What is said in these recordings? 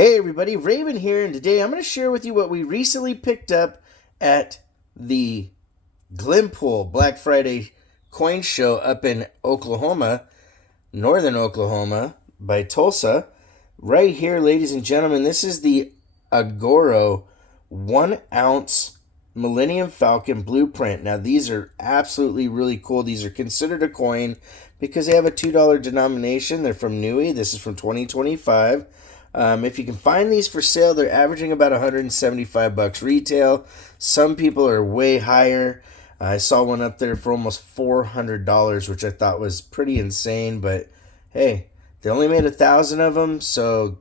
Hey everybody, Raven here, and today I'm going to share with you what we recently picked up at the Glenpool Black Friday coin show up in Oklahoma, northern Oklahoma, by Tulsa. Right here, ladies and gentlemen, this is the Agoro 1 ounce Millennium Falcon blueprint. Now these are absolutely really cool. These are considered a coin because they have a $2 denomination. They're from Nui. This is from 2025. If you can find these for sale, they're averaging about $175 retail. Some people are way higher. I saw one up there for almost $400, which I thought was pretty insane. But hey, they only made 1,000 of them, so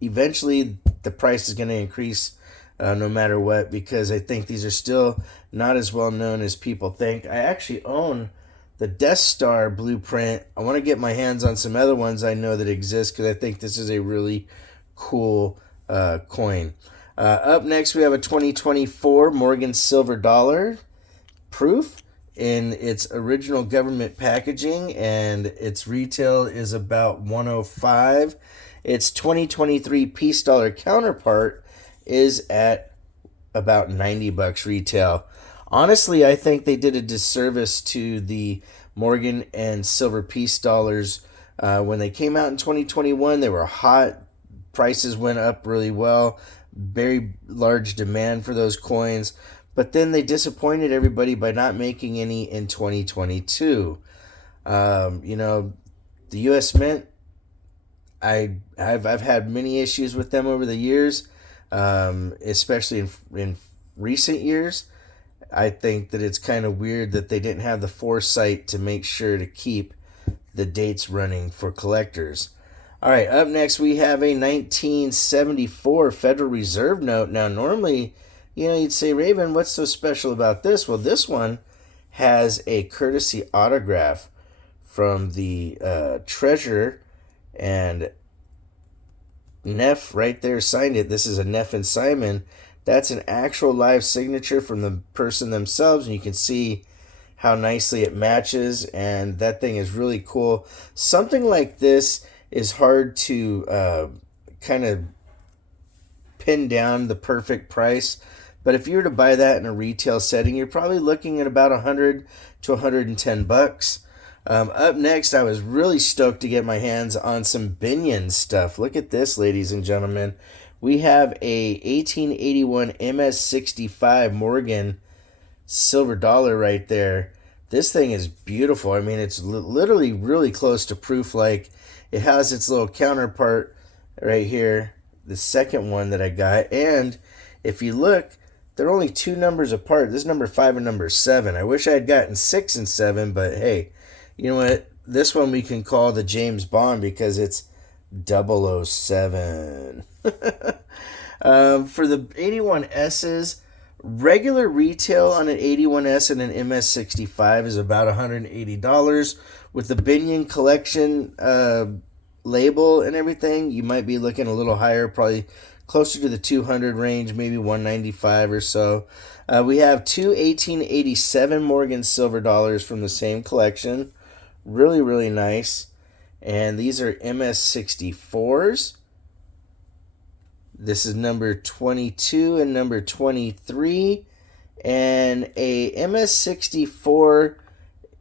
eventually the price is going to increase no matter what, because I think these are still not as well known as people think. I actually own the Death Star blueprint. I want to get my hands on some other ones I know that exist because I think this is a really cool coin. Up next, we have a 2024 Morgan Silver Dollar proof in its original government packaging, and its retail is about $105. Its 2023 Peace Dollar counterpart is at about $90 retail. Honestly, I think they did a disservice to the Morgan and Silver Peace Dollars. When they came out in 2021, they were hot. Prices went up really well. Very large demand for those coins. But then they disappointed everybody by not making any in 2022. The U.S. Mint, I've had many issues with them over the years, especially in recent years. I think that it's kind of weird that they didn't have the foresight to make sure to keep the dates running for collectors. All right, up next we have a 1974 Federal Reserve note. Now, normally, you'd say, Raven, what's so special about this? Well, this one has a courtesy autograph from the treasurer, and Neff right there signed it. This is a Neff and Simon. That's an actual live signature from the person themselves, and you can see how nicely it matches, and that thing is really cool. Something like this is hard to kind of pin down the perfect price, but if you were to buy that in a retail setting, you're probably looking at about $100 to $110. Up next, I was really stoked to get my hands on some Binion stuff. Look at this, ladies and gentlemen. We have a 1881 MS65 Morgan silver dollar right there. This thing is beautiful. I mean, it's literally really close to proof. Like, it has its little counterpart right here, the second one that I got. And if you look, they're only 2 numbers apart. This is number 5 and number 7. I wish I had gotten 6 and 7, but hey, you know what? This one we can call the James Bond because it's 007. For the 81S's, regular retail on an 81S and an MS65 is about $180. With the Binion collection label and everything, you might be looking a little higher, probably closer to the 200 range, maybe 195 or so. We have 2 1887 Morgan Silver Dollars from the same collection. Really, really nice. And these are MS64s. This is number 22 and number 23. And a MS64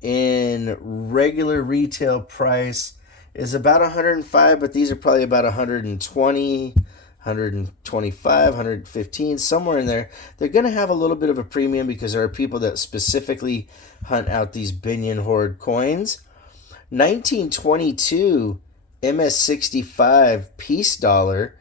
in regular retail price is about $105, but these are probably about $120, $125, $115, somewhere in there. They're going to have a little bit of a premium because there are people that specifically hunt out these Binion Hoard coins. 1922 MS65 Peace Dollar.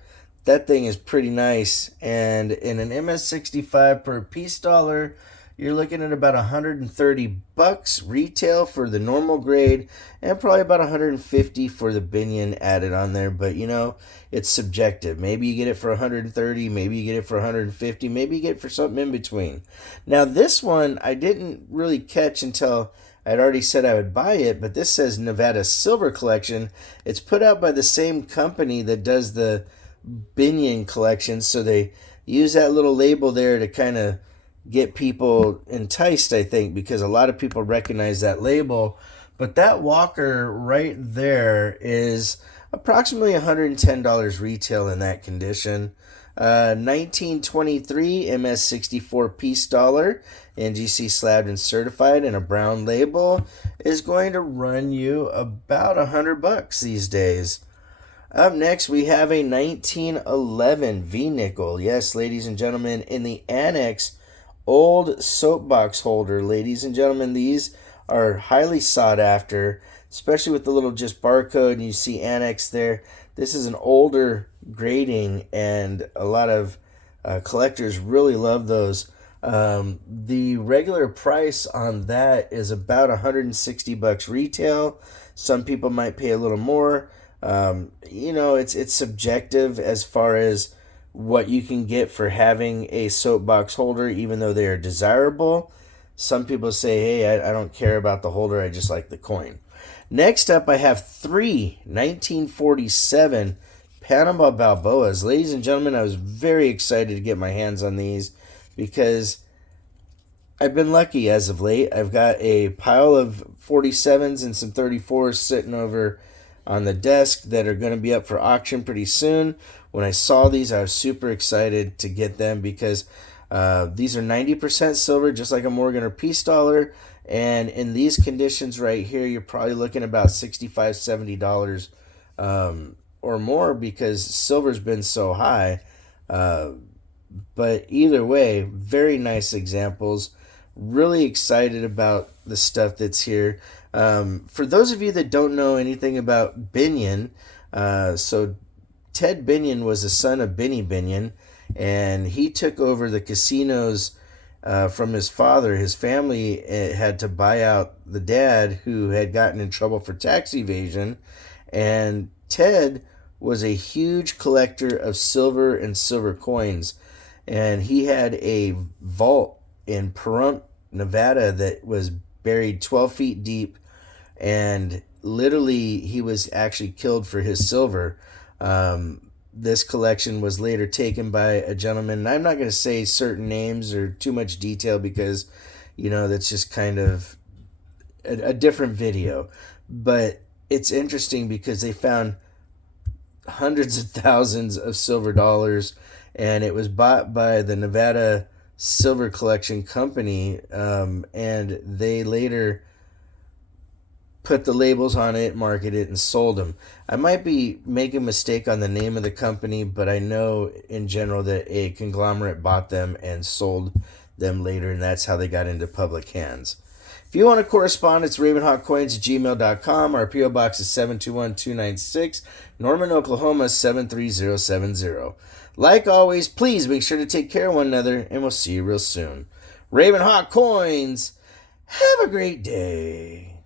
That thing is pretty nice. And in an MS65 per Peace Dollar, you're looking at about $130 retail for the normal grade, and probably about $150 for the Binion added on there. But it's subjective. Maybe you get it for $130, maybe you get it for $150, maybe you get it for something in between. Now this one I didn't really catch until I'd already said I would buy it, but this says Nevada Silver Collection. It's put out by the same company that does the Binion collection, so they use that little label there to kind of get people enticed, I think, because a lot of people recognize that label. But that walker right there is approximately $110 retail in that condition. 1923 MS64 piece dollar, NGC slabbed and certified, and a brown label is going to run you about $100 these days. Up next, we have a 1911 V-nickel. Yes, ladies and gentlemen, in the annex, old soapbox holder. Ladies and gentlemen, these are highly sought after, especially with the little just barcode, and you see annex there. This is an older grading, and a lot of collectors really love those. The regular price on that is about $160 retail. Some people might pay a little more. It's subjective as far as what you can get for having a soapbox holder, even though they are desirable. Some people say, hey, I don't care about the holder, I just like the coin. Next up, I have 3 1947 Panama Balboas. Ladies and gentlemen, I was very excited to get my hands on these because I've been lucky as of late. I've got a pile of 47s and some 34s sitting over on the desk that are going to be up for auction pretty soon. When I saw these, I was super excited to get them because these are 90% silver, just like a Morgan or piece dollar. And in these conditions right here, you're probably looking about $65, $70 or more because silver's been so high. But either way, very nice examples. Really excited about the stuff that's here. For those of you that don't know anything about Binion, so Ted Binion was the son of Benny Binion, and he took over the casinos from his father. His family had to buy out the dad, who had gotten in trouble for tax evasion, and Ted was a huge collector of silver and silver coins, and he had a vault in Pahrump, Nevada that was buried 12 feet deep, and literally he was actually killed for his silver. This collection was later taken by a gentleman, and I'm not going to say certain names or too much detail because, that's just kind of a different video. But it's interesting because they found hundreds of thousands of silver dollars, and it was bought by the Nevada Silver Collection Company, and they later put the labels on it, marketed it, and sold them. I might be making a mistake on the name of the company, but I know in general that a conglomerate bought them and sold them later, and that's how they got into public hands. If you want to correspond, it's ravenhawkcoins@gmail.com. Our P.O. Box is 721-296, Norman, Oklahoma 73070. Like always, please make sure to take care of one another, and we'll see you real soon. Raven Hawk Coins, have a great day.